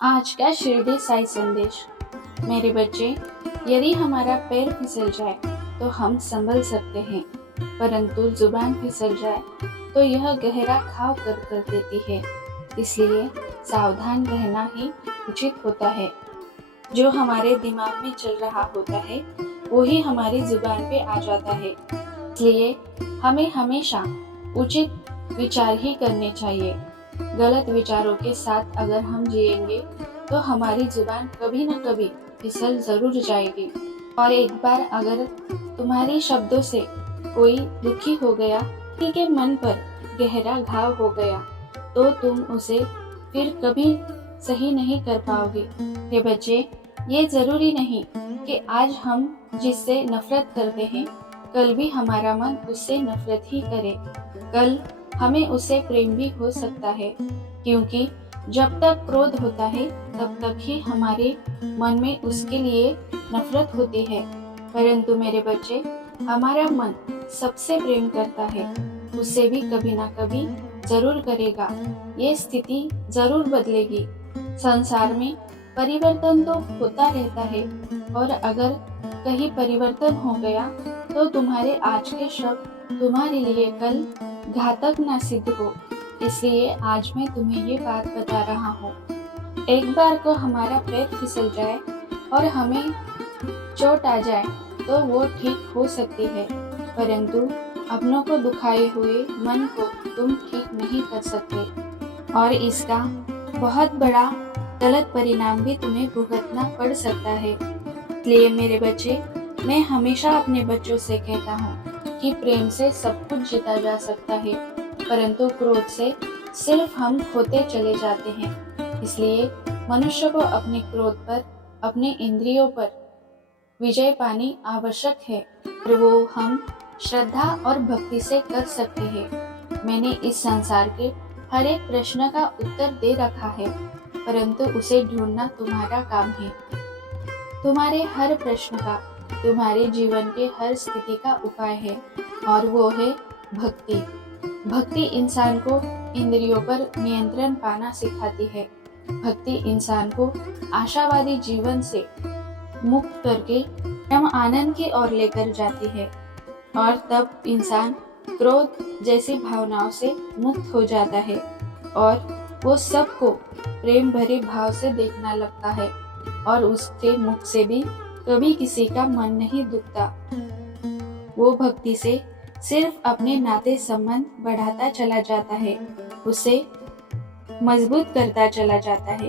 आज का शिरडी साई संदेश। मेरे बच्चे, यदि हमारा पैर फिसल जाए तो हम संभल सकते हैं, परंतु जुबान फिसल जाए तो यह गहरा घाव कर देती है। इसलिए सावधान रहना ही उचित होता है। जो हमारे दिमाग में चल रहा होता है वो ही हमारी जुबान पे आ जाता है। इसलिए हमें हमेशा उचित विचार ही करने चाहिए। गलत विचारों के साथ अगर हम जिएंगे तो हमारी जुबान कभी न कभी फिसल जरूर जाएगी। और एक बार अगर तुम्हारी शब्दों से कोई दुखी हो गया, किसी के मन पर गहरा घाव हो गया, तो तुम उसे फिर कभी सही नहीं कर पाओगे। हे बच्चे, ये जरूरी नहीं कि आज हम जिससे नफरत करते हैं कल भी हमारा मन उससे नफरत ही करे। कल हमें उससे प्रेम भी हो सकता है, क्योंकि जब तक क्रोध होता है तब तक ही हमारे मन में उसके लिए नफरत होती है। परंतु मेरे बच्चे, हमारा मन सबसे प्रेम करता है, उससे भी कभी ना कभी जरूर करेगा। ये स्थिति जरूर बदलेगी। संसार में परिवर्तन तो होता रहता है, और अगर कहीं परिवर्तन हो गया तो तुम्हारे आज के शब्द तुम्हारे लिए कल घातक ना सिद्ध हो। इसलिए आज मैं तुम्हें ये बात बता रहा हूँ। एक बार को हमारा पैर फिसल जाए और हमें चोट आ जाए तो वो ठीक हो सकती है, परंतु अपनों को दुखाए हुए मन को तुम ठीक नहीं कर सकते, और इसका बहुत बड़ा गलत परिणाम भी तुम्हें भुगतना पड़ सकता है। इसलिए मेरे बच्चे, मैं हमेशा अपने बच्चों से कहता हूँ कि प्रेम से सब कुछ जीता जा सकता है, परंतु क्रोध से सिर्फ हम खोते चले जाते हैं। इसलिए मनुष्य को अपने क्रोध पर, अपने इंद्रियों पर विजय पानी आवश्यक है, और वो हम श्रद्धा और भक्ति से कर सकते हैं। मैंने इस संसार के हर एक प्रश्न का उत्तर दे रखा है, परंतु उसे ढूंढना तुम्हारा काम है। तुम्हारे हर प्रश्न का, तुम्हारे जीवन के हर स्थिति का उपाय है, और वो है भक्ति। भक्ति इंसान को इंद्रियों पर नियंत्रण पाना सिखाती है। भक्ति इंसान को आशावादी जीवन से मुक्त करके परम आनंद की ओर लेकर जाती है, और तब इंसान क्रोध जैसी भावनाओं से मुक्त हो जाता है, और वो सबको प्रेम भरे भाव से देखना लगता है, और उसके मुख से भी कभी किसी का मन नहीं दुखता। वो भक्ति से सिर्फ अपने नाते संबंध बढ़ाता चला जाता है, उसे मजबूत करता चला जाता है।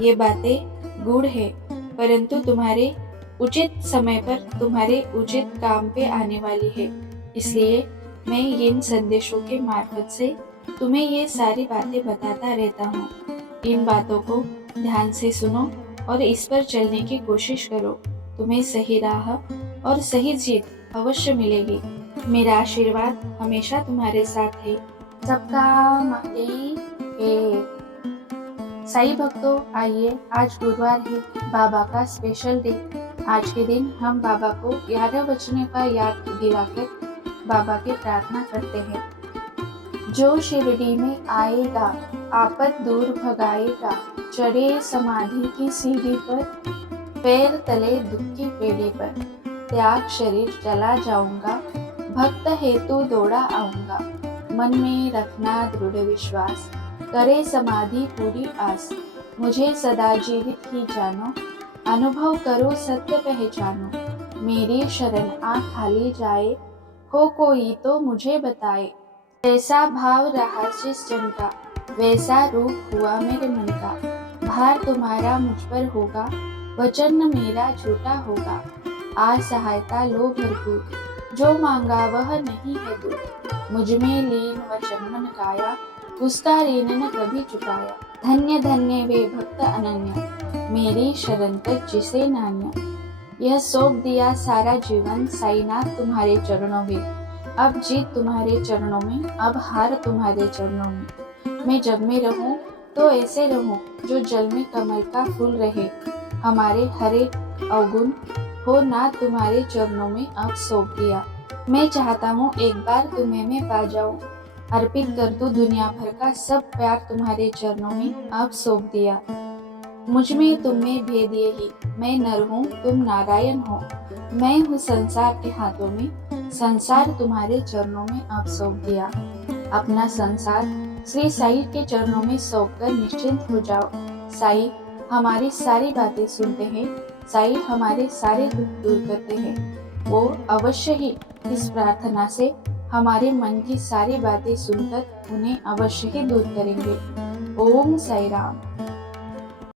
ये बातें गूढ़ है, परंतु तुम्हारे उचित समय पर तुम्हारे उचित काम पे आने वाली है। इसलिए मैं इन संदेशों के मार्फत से तुम्हें ये सारी बातें बताता रहता हूँ। इन बातों को ध्यान से सुनो और इस पर चलने की कोशिश करो। तुम्हें सही राह और सही जीत अवश्य मिलेगी। मेरा आशीर्वाद हमेशा तुम्हारे साथ है। सबका महादेव एक। साई भक्तों, आइए, आज गुरुवार है, बाबा का स्पेशल डे। आज के दिन हम बाबा को 11 वचनों का याद दिलाकर बाबा की प्रार्थना करते हैं। जो शिरडी में आएगा आपत दूर भगाएगा, चढ़े समाधि की सीढ़ी पर, पैर तले दुख की पेड़ी पर, त्याग शरीर चला जाऊंगा, भक्त हेतु दौड़ा आऊंगा। मन में रखना दृढ़ विश्वास, करे समाधि पूरी आस। मुझे सदा जीवित ही जानो, अनुभव करो सत्य पहचानो। मेरी शरण आ खाली जाए, हो कोई तो मुझे बताए। जैसा भाव रहा जिस जन का, वैसा रूप हुआ मेरे मन का। भार तुम्हारा मुझ पर होगा, वचन मेरा झूठा होगा। आज सहायता लो भरपूर, जो मांगा वह नहीं है दूर। मुझ में लीन वचन मन काया, उसका ऋण न कभी चुकाया। धन्य धन्य वे भक्त अनन्य, मेरी शरण तक जिसे नान्य। यह सौंप दिया सारा जीवन साईनाथ तुम्हारे चरणों में। अब जीत तुम्हारे चरणों में, अब हार तुम्हारे चरणों में। मैं जग में रहूं तो ऐसे रहूं जो जल में कमल का फूल रहे। हमारे हरे अवगुण हो ना तुम्हारे चरणों में अब सौंप दिया। मैं चाहता हूँ एक बार तुम्हें मैं पा जाऊं, अर्पित कर दूं दुनिया भर का सब प्यार तुम्हारे चरणों में अब सौंप दिया। मुझ में तुम में भेद यही, मैं नर हूँ तुम नारायण हो। मैं हूँ संसार के हाथों में, संसार तुम्हारे चरणों में अब सौंप दिया। अपना संसार श्री साई के चरणों में सौंपकर निश्चिंत हो जाओ। साई हमारी सारी बातें सुनते हैं, साई हमारे सारे दुख दूर करते हैं। वो अवश्य ही इस प्रार्थना से हमारे मन की सारी बातें सुनकर उन्हें अवश्य ही दूर करेंगे। ओम साई राम।